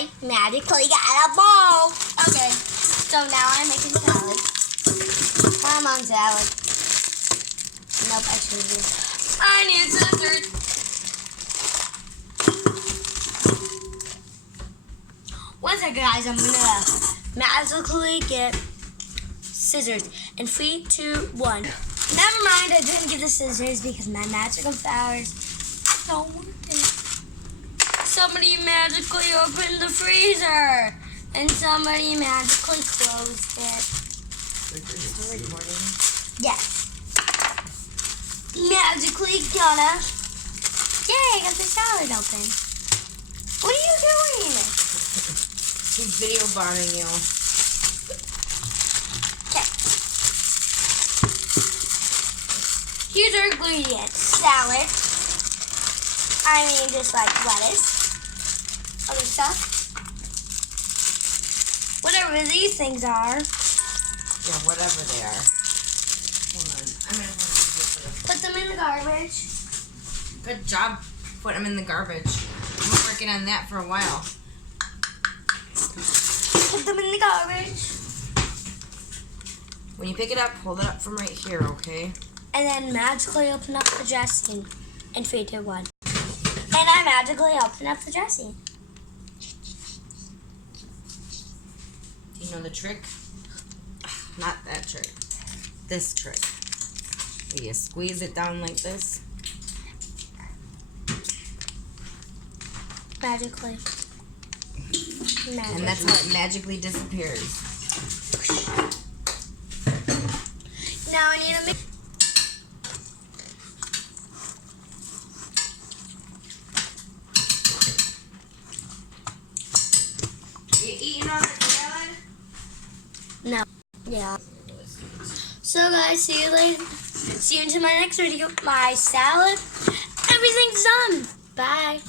I magically got a bowl. Okay, so now I'm making salad. I'm on salad. Nope, I shouldn't do. I need scissors. One second, guys. I'm gonna magically get scissors. In 3, 2, 1. Never mind, I didn't get the scissors because my magical powers don't work. Somebody magically opened the freezer, and somebody magically closed it. Yes. Magically gonna. Yay, I got the salad open. What are you doing? She's video bombing you. Okay. Here's our ingredients. Salad. I mean, just like lettuce. Other stuff. Whatever these things are. Yeah, whatever they are. Hold on. I'm going to Put them in the garbage. Good job putting them in the garbage. I've been working on that for a while. Put them in the garbage. When you pick it up, hold it up from right here, okay? And then magically open up the dressing. In 3, 2, 1. And I magically open up the dressing. Do you know the trick? Not that trick. This trick. Where you squeeze it down like this. Magically. And that's how it magically disappears. Now I need to make. You eating all the salad? No. Yeah. So guys, see you later. See you into my next video. My salad. Everything's done. Bye.